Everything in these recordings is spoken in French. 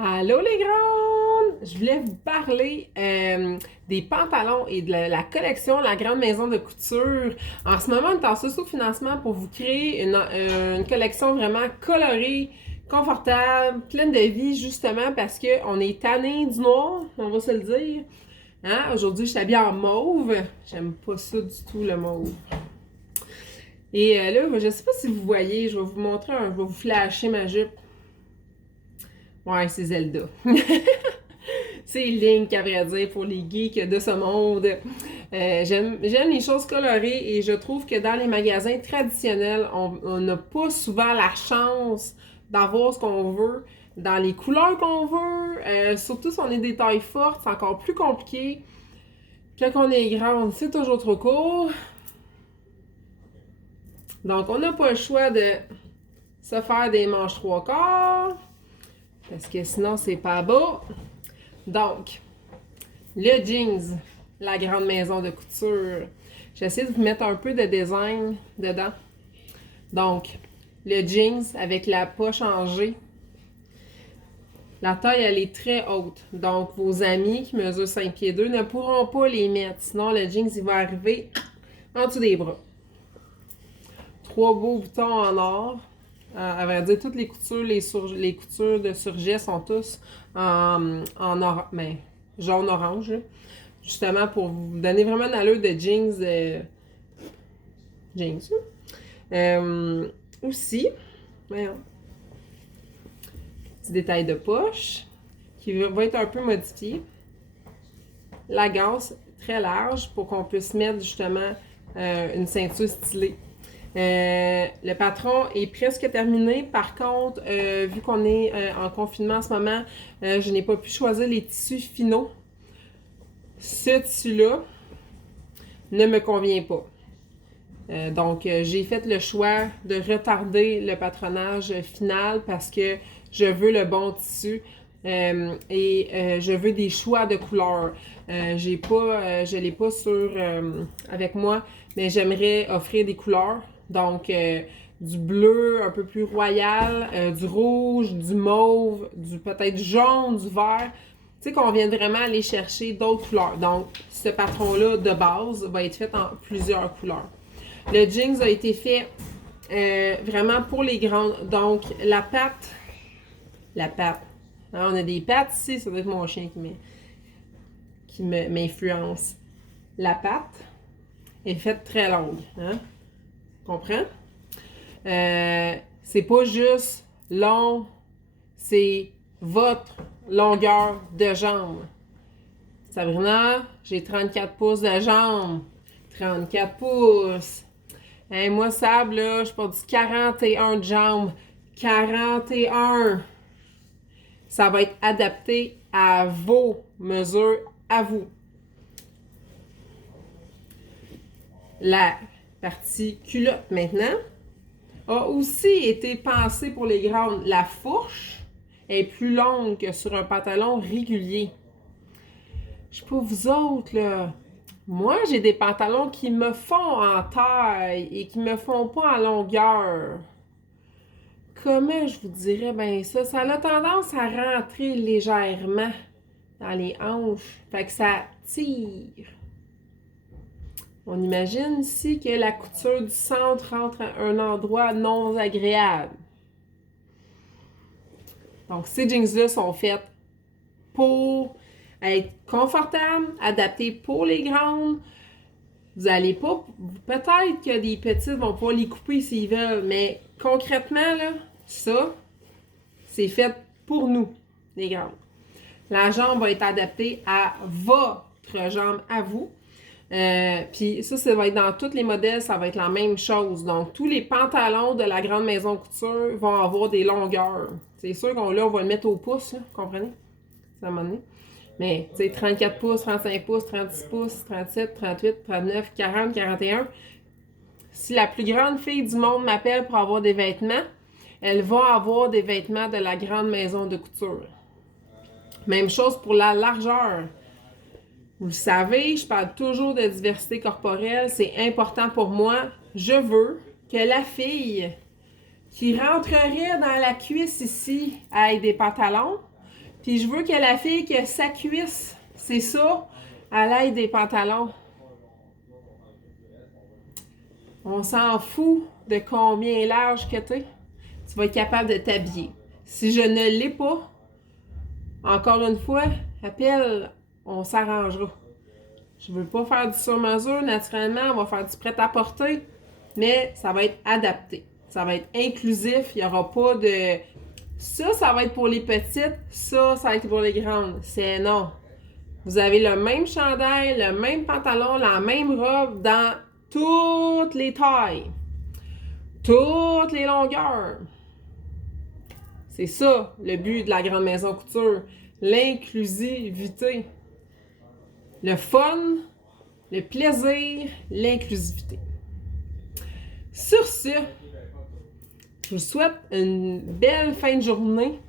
Allô les grandes! Je voulais vous parler des pantalons et de la collection La Grande Maison de Couture. En ce moment, on est en sous-financement pour vous créer une collection vraiment colorée, confortable, pleine de vie, justement parce qu'on est tanné du noir, on va se le dire. Hein? Aujourd'hui, je suis habillée en mauve. J'aime pas ça du tout, le mauve. Et là, je sais pas si vous voyez, je vais vous montrer, je vais vous flasher ma jupe. Ouais, c'est Zelda. C'est Link, à vrai dire, pour les geeks de ce monde. J'aime les choses colorées et je trouve que dans les magasins traditionnels, on n'a pas souvent la chance d'avoir ce qu'on veut, dans les couleurs qu'on veut. Surtout si on est des tailles fortes, c'est encore plus compliqué. Quand on est grande, c'est toujours trop court. Donc, on n'a pas le choix de se faire des manches trois quarts, parce que sinon, c'est pas beau. Donc, le jeans, la grande maison de couture. J'essaie de vous mettre un peu de design dedans. Donc, le jeans avec la poche en G. La taille, elle est très haute. Donc, vos amis qui mesurent 5 pieds 2 ne pourront pas les mettre. Sinon, le jeans, il va arriver en dessous des bras. 3 beaux boutons en or. À vrai dire, toutes les coutures, les coutures de surjet sont tous mais jaune-orange. Justement, pour vous donner vraiment une allure de jeans. Jeans. Aussi, voyons, petit détail de poche qui va être un peu modifié. La gaze très large pour qu'on puisse mettre justement une ceinture stylée. Le patron est presque terminé. Par contre, vu qu'on est en confinement en ce moment, je n'ai pas pu choisir les tissus finaux. Ce tissu-là ne me convient pas. Donc, j'ai fait le choix de retarder le patronage final parce que je veux le bon tissu et je veux des choix de couleurs. Je l'ai pas avec moi, mais j'aimerais offrir des couleurs. Donc, du bleu un peu plus royal, du rouge, du mauve, peut-être jaune, du vert. Tu sais, qu'on vienne vraiment aller chercher d'autres couleurs. Donc, ce patron-là de base va être fait en plusieurs couleurs. Le jeans a été fait vraiment pour les grandes. Donc, la patte. Hein, on a des pattes ici, ça doit être mon chien qui m'influence. La patte est faite très longue. Hein? Comprends? C'est pas juste long, c'est votre longueur de jambe. Sabrina, j'ai 34 pouces de jambe. 34 pouces. Hey, moi, Sab, là, je porte du 41 de jambes. 41. Ça va être adapté à vos mesures, à vous. La partie culotte, maintenant, a aussi été pensée pour les grandes. La fourche est plus longue que sur un pantalon régulier. Je sais pas vous autres, là. Moi, j'ai des pantalons qui me font en taille et qui me font pas en longueur. Comment je vous dirais, ben ça a tendance à rentrer légèrement dans les hanches. Fait que ça tire. On imagine ici que la couture du centre rentre à un endroit non agréable. Donc, ces jeans-là sont faits pour être confortables, adaptés pour les grandes. Vous allez pas... Peut-être que des petites vont pas les couper s'ils veulent, mais concrètement, là, ça, c'est fait pour nous, les grandes. La jambe va être adaptée à votre jambe, à vous. Puis ça va être dans tous les modèles, ça va être la même chose. Donc, tous les pantalons de la grande maison couture vont avoir des longueurs. C'est sûr qu'on on va le mettre au pouce, là, comprenez? Ça à un moment donné. Mais, tu sais, 34 pouces, 35 pouces, 36 pouces, 37, 38, 39, 40, 41. Si la plus grande fille du monde m'appelle pour avoir des vêtements, elle va avoir des vêtements de la grande maison de couture. Même chose pour la largeur. Vous le savez, je parle toujours de diversité corporelle. C'est important pour moi. Je veux que la fille qui rentrerait dans la cuisse ici ait des pantalons, Puis je veux que la fille que sa cuisse, c'est ça, à l'aide des pantalons. On s'en fout de combien large que t'es. Tu vas être capable de t'habiller. Si je ne l'ai pas, encore une fois, appelle, on s'arrangera. Je veux pas faire du sur-mesure, naturellement, on va faire du prêt-à-porter, mais ça va être adapté. Ça va être inclusif, il n'y aura pas de... Ça va être pour les petites, ça va être pour les grandes. C'est non. Vous avez le même chandail, le même pantalon, la même robe dans toutes les tailles, toutes les longueurs. C'est ça, le but de la grande maison couture. L'inclusivité. Le fun, le plaisir, l'inclusivité. Sur ce, je vous souhaite une belle fin de journée.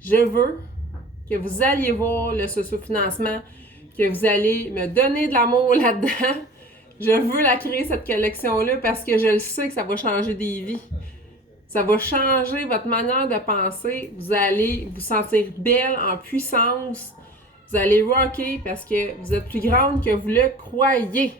Je veux que vous alliez voir le sociofinancement, que vous allez me donner de l'amour là-dedans. Je veux la créer, cette collection-là, parce que je le sais que ça va changer des vies. Ça va changer votre manière de penser. Vous allez vous sentir belle, en puissance. Vous allez rocker parce que vous êtes plus grande que vous le croyez.